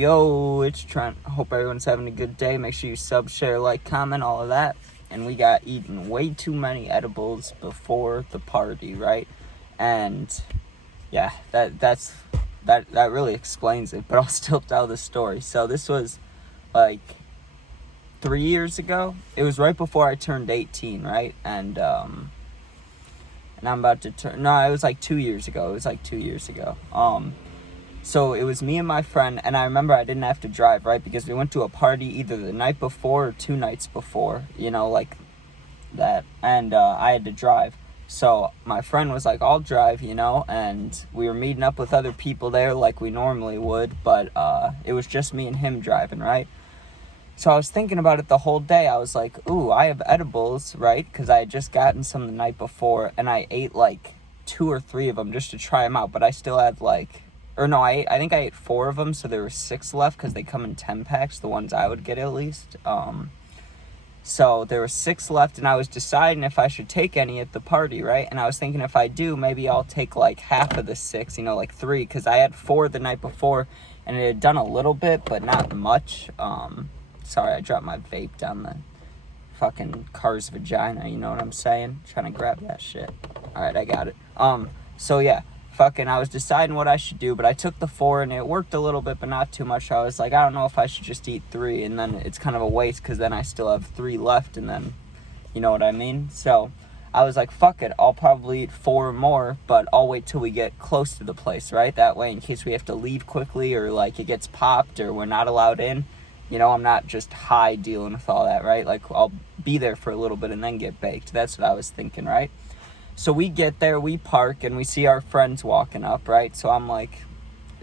Yo, it's Trent. Hope everyone's having a good day. Make sure you sub, share, like, comment, all of that. And we got eaten way too many edibles before the party, right? And yeah, that really explains it. But I'll still tell the story. So this was like 3 years ago. It was right before I turned 18, right? And I'm about to turn. No, it was like 2 years ago. So it was me and my friend, and I remember I didn't have to drive, right? Because we went to a party either the night before or 2 nights before, like that. And I had to drive. So my friend was like, I'll drive, and we were meeting up with other people there like we normally would, but it was just me and him driving, right? So I was thinking about it the whole day. I was like, ooh, I have edibles, right? Because I had just gotten some the night before, and I ate like 2 or 3 of them just to try them out, but I still had I think I ate 4 of them, so there were 6 left because they come in 10 packs, the ones I would get at least. So there were 6 left, and I was deciding if I should take any at the party, right? And I was thinking if I do, maybe I'll take like half of the 6, like 3, because I had 4 the night before, and it had done a little bit, but not much. Sorry, I dropped my vape down the fucking car's vagina, you know what I'm saying? Trying to grab that shit. Alright, I got it. So yeah. I was deciding what I should do, but I took the 4 and it worked a little bit, but not too much. I was like, I don't know if I should just eat 3, and then it's kind of a waste because then I still have 3 left, and then, you know what I mean? So I was like, fuck it, I'll probably eat 4 more, but I'll wait till we get close to the place, right? That way, in case we have to leave quickly or like it gets popped or we're not allowed in, I'm not just high dealing with all that, right? Like I'll be there for a little bit and then get baked. That's what I was thinking, right? So we get there, we park, and we see our friends walking up, right? So I'm like,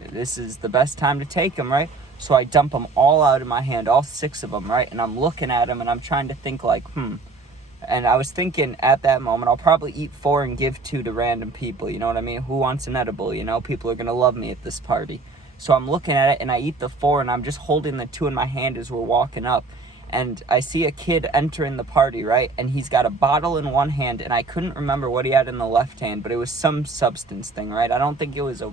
this is the best time to take them, right? So I dump them all out in my hand, all 6 of them, right? And I'm looking at them, and I'm trying to think like, And I was thinking at that moment, I'll probably eat 4 and give 2 to random people, you know what I mean? Who wants an edible, People are going to love me at this party. So I'm looking at it, and I eat the 4, and I'm just holding the 2 in my hand as we're walking up. And I see a kid entering the party, right? And he's got a bottle in one hand, and I couldn't remember what he had in the left hand, but it was some substance thing, right? I don't think it was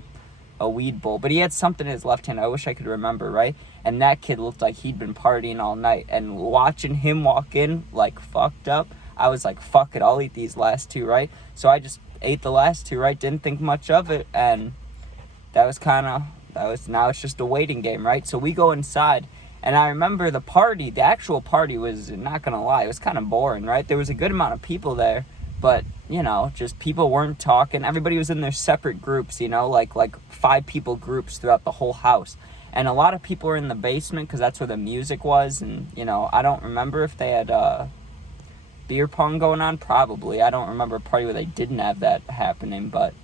a weed bowl, but he had something in his left hand. I wish I could remember, right? And that kid looked like he'd been partying all night. And watching him walk in, like, fucked up, I was like, fuck it, I'll eat these last 2, right? So I just ate the last 2, right? Didn't think much of it, and now it's just a waiting game, right? So we go inside. And I remember the actual party was, not going to lie, it was kind of boring, right? There was a good amount of people there, but, just people weren't talking. Everybody was in their separate groups, like 5 people groups throughout the whole house. And a lot of people were in the basement because that's where the music was. And, I don't remember if they had beer pong going on, probably. I don't remember a party where they didn't have that happening, but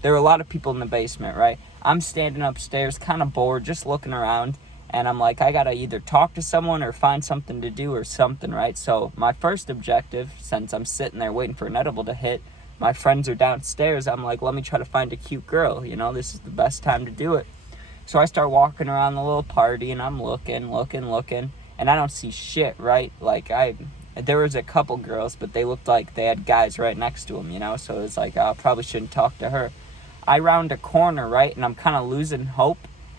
there were a lot of people in the basement, right? I'm standing upstairs, kind of bored, just looking around. And I'm like, I gotta either talk to someone or find something to do or something, right? So my first objective, since I'm sitting there waiting for an edible to hit, my friends are downstairs. I'm like, let me try to find a cute girl. This is the best time to do it. So I start walking around the little party, and I'm looking, and I don't see shit, right? There was a couple girls, but they looked like they had guys right next to them, So it was like, I probably shouldn't talk to her. I round a corner, right? And I'm kind of losing hope.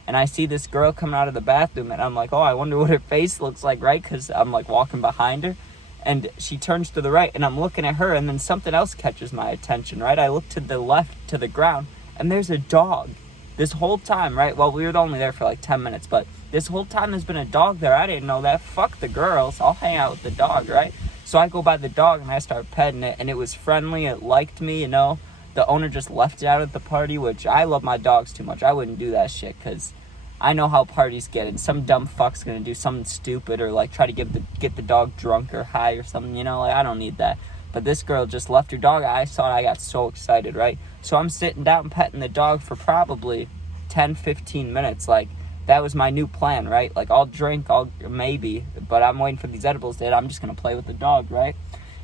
And I see this girl coming out of the bathroom, and I'm like, oh, I wonder what her face looks like, right? Because I'm, like, walking behind her. And she turns to the right, and I'm looking at her, and then something else catches my attention, right? I look to the left, to the ground, and there's a dog. This whole time, right? Well, we were only there for, like, 10 minutes, but this whole time there's been a dog there. I didn't know that. Fuck the girls. I'll hang out with the dog, right? So I go by the dog, and I start petting it, and it was friendly. It liked me, The owner just left it out at the party, which I love my dogs too much. I wouldn't do that shit, because I know how parties get, and some dumb fuck's gonna do something stupid or like try to get the dog drunk or high or something, I don't need that. But this girl just left her dog. I saw it, I got so excited, right? So I'm sitting down petting the dog for probably 10-15 minutes. Like, that was my new plan, right? Like, I'll drink, maybe, but I'm waiting for these edibles, dude. I'm just gonna play with the dog, right?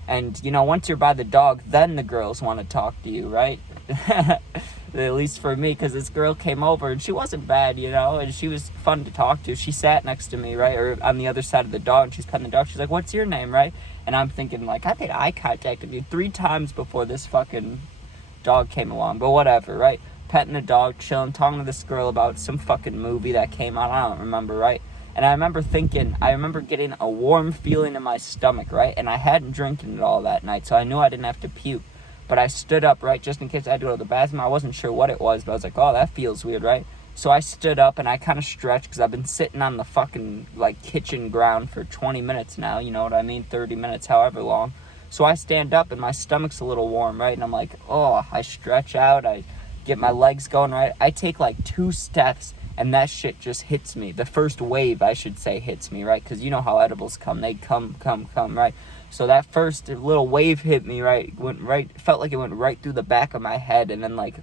And once you're by the dog, then the girls want to talk to you, right? At least for me, because this girl came over, and she wasn't bad, and she was fun to talk to. She sat next to me, right, or on the other side of the dog, and she's petting the dog. She's like, what's your name, right? And I'm thinking, like, I made eye contact with you 3 times before this fucking dog came along, but whatever, right? petting the dog, chilling, talking to this girl about some fucking movie that came out. I don't remember, right? And I remember getting a warm feeling in my stomach, right? And I hadn't drinking it all that night, so I knew I didn't have to puke. But I stood up, right, just in case I had to go to the bathroom. I wasn't sure what it was, but I was like, oh, that feels weird, right? So I stood up and I kind of stretched because I've been sitting on the fucking, like, kitchen ground for 20 minutes now, you know what I mean? 30 minutes, however long. So I stand up and my stomach's a little warm, right? And I'm like, oh, I stretch out, I get my legs going, right? I take like 2 steps and that shit just hits me. The first wave, I should say, hits me, right? Because you know how edibles come. They come, right? So that first little wave hit me, right? Felt like it went right through the back of my head and then like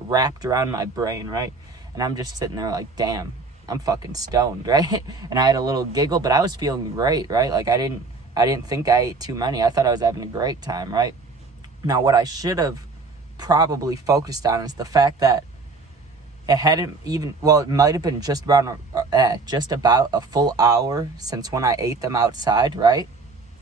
wrapped around my brain, right? And I'm just sitting there like, damn, I'm fucking stoned, right? And I had a little giggle, but I was feeling great, right? Like I didn't think I ate too many. I thought I was having a great time, right? Now, what I should have probably focused on is the fact that it hadn't even, well, it might have been just about a full hour since when I ate them outside, right?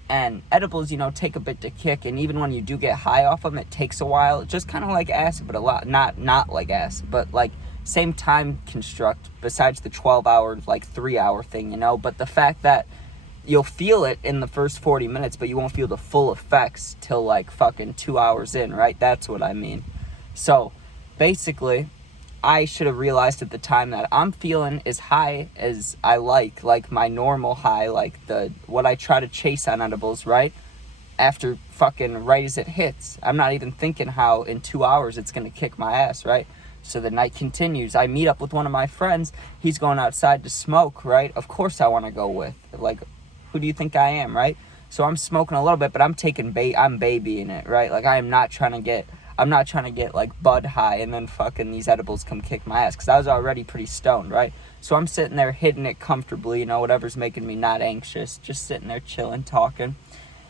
And edibles, you know, take a bit to kick, and even when you do get high off them, it takes a while. Just kind of like acid, but a lot, not like acid, but like same time construct besides the 12-hour, like 3-hour thing, you know? But the fact that you'll feel it in the first 40 minutes, but you won't feel the full effects till like fucking 2 hours in, right? That's what I mean. So basically, I should have realized at the time that I'm feeling as high as I like my normal high, like what I try to chase on edibles, right? After fucking right as it hits. I'm not even thinking how in 2 hours it's gonna kick my ass, right? So the night continues. I meet up with one of my friends. He's going outside to smoke, right? Of course I want to go with. Like, who do you think I am, right? So I'm smoking a little bit, but I'm babying it, right? Like I'm not trying to get like bud high and then fucking these edibles come kick my ass, because I was already pretty stoned, right? So I'm sitting there hitting it comfortably, you know, whatever's making me not anxious, just sitting there chilling, talking.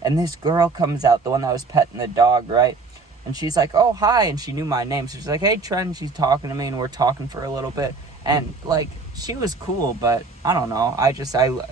And this girl comes out, the one that was petting the dog, right? And she's like, oh, hi, and she knew my name. So she's like, hey, Trent, she's talking to me, and we're talking for a little bit. And, like, she was cool, but I don't know. I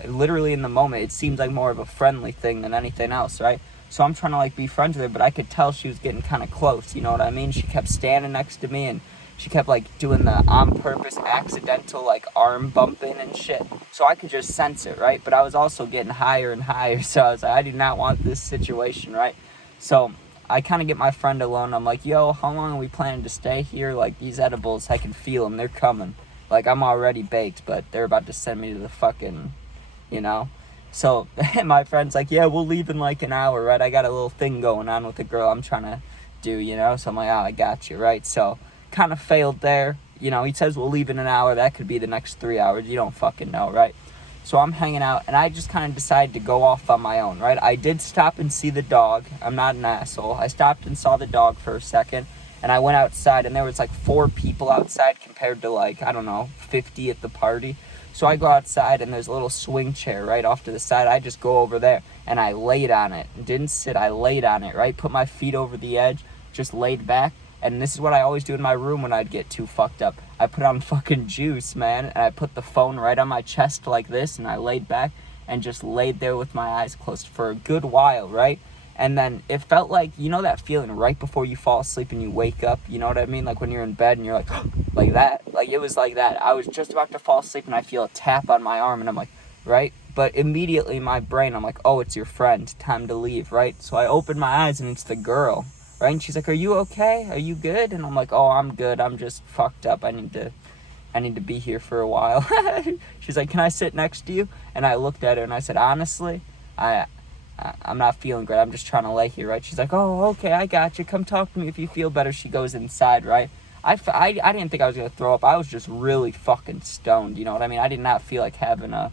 literally in the moment, it seemed like more of a friendly thing than anything else, right? So I'm trying to, like, be friends with her, but I could tell she was getting kind of close, you know what I mean? She kept standing next to me, and she kept, like, doing the on-purpose, accidental, like, arm bumping and shit. So I could just sense it, right? But I was also getting higher and higher, so I was like, I do not want this situation, right? So I kind of get my friend alone. I'm like, yo, how long are we planning to stay here? Like, these edibles, I can feel them. They're coming. Like, I'm already baked, but they're about to send me to the fucking, you know? So my friend's like, yeah, we'll leave in like an hour, right? I got a little thing going on with the girl I'm trying to do, you know? So I'm like, oh, I got you, right? So kind of failed there. You know, he says we'll leave in an hour. That could be the next 3 hours. You don't fucking know, right? So I'm hanging out, and I just kind of decided to go off on my own, right? I did stop and see the dog. I'm not an asshole. I stopped and saw the dog for a second, and I went outside, and there was like 4 people outside compared to like, I don't know, 50 at the party. So I go outside, and there's a little swing chair right off to the side. I just go over there, and I laid on it. Didn't sit, I laid on it, right? Put my feet over the edge, just laid back. And this is what I always do in my room when I'd get too fucked up. I put on fucking juice, man, and I put the phone right on my chest like this, and I laid back and just laid there with my eyes closed for a good while, right? And then it felt like, you know that feeling right before you fall asleep and you wake up, you know what I mean? Like when you're in bed and you're like, like that. Like it was like that. I was just about to fall asleep and I feel a tap on my arm and I'm like, right? But immediately my brain, I'm like, oh, it's your friend, time to leave, right? So I open my eyes and it's the girl. Right? And she's like, are you okay? Are you good? And I'm like, oh, I'm good. I'm just fucked up. I need to be here for a while. She's like, can I sit next to you? And I looked at her and I said, honestly, I'm not feeling great. I'm just trying to lay here, right? She's like, oh, okay, I got you. Come talk to me if you feel better. She goes inside, right? I didn't think I was going to throw up. I was just really fucking stoned, you know what I mean? I did not feel like having a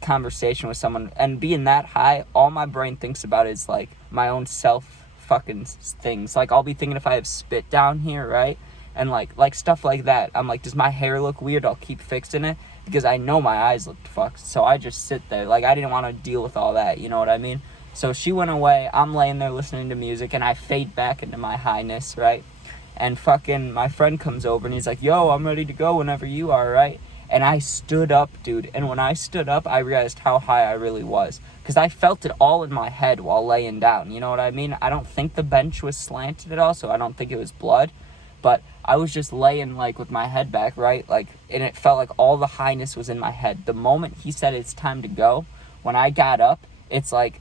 conversation with someone. And being that high, all my brain thinks about is, like, my own self fucking things. Like, I'll be thinking if I have spit down here, right? And like stuff like that. I'm like, does my hair look weird? I'll keep fixing it because I know my eyes looked fucked. So I just sit there. Like, I didn't want to deal with all that, you know what I mean? So she went away. I'm laying there listening to music and I fade back into my highness, right? And fucking my friend comes over and he's like, yo, I'm ready to go whenever you are, right? And I stood up, dude. And when I stood up, I realized how high I really was. Because I felt it all in my head while laying down. You know what I mean? I don't think the bench was slanted at all, so I don't think it was blood. but I was just laying, like, with my head back, right? Like, and it felt like all the highness was in my head. The moment he said it's time to go, when I got up, it's like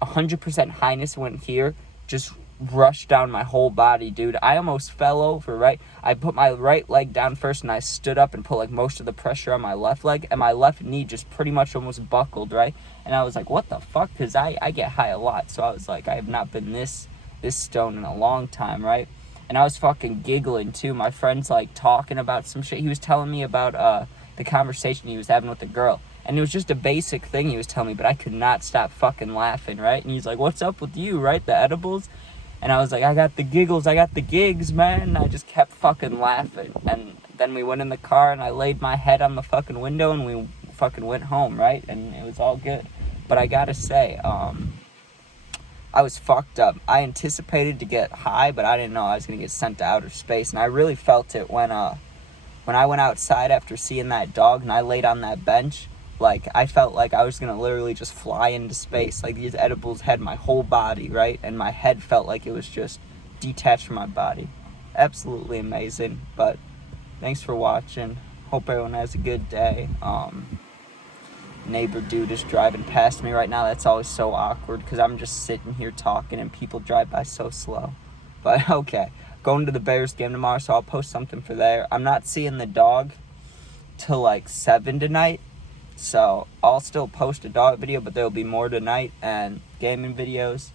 100% highness went here, just rushed down my whole body, dude. I almost fell over, right? I put my right leg down first, and I stood up and put, like, most of the pressure on my left leg, and my left knee just pretty much almost buckled, right? And I was like, what the fuck? Because I get high a lot, so I was like, I have not been this stoned in a long time, right? And I was fucking giggling, too. My friend's, like, talking about some shit. He was telling me about the conversation he was having with the girl. And it was just a basic thing he was telling me, but I could not stop fucking laughing, right? And he's like, what's up with you, right? The edibles? And I was like, I got the giggles, I got the gigs, man. And I just kept fucking laughing. And then we went in the car, and I laid my head on the fucking window, and we fucking went home, right? And it was all good. But I gotta say, I was fucked up. I anticipated to get high, but I didn't know I was gonna get sent to outer space. And I really felt it when I went outside after seeing that dog, and I laid on that bench. Like, I felt like I was gonna literally just fly into space. Like, these edibles had my whole body, right? And my head felt like it was just detached from my body. Absolutely amazing. But thanks for watching. Hope everyone has a good day. Neighbor dude is driving past me right now. That's always so awkward because I'm just sitting here talking and people drive by so slow. But okay, going to the Bears game tomorrow, so I'll post something for there. I'm not seeing the dog till like 7 tonight, so I'll still post a dog video, but there'll be more tonight and gaming videos.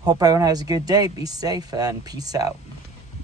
Hope everyone has a good day. Be safe and peace out.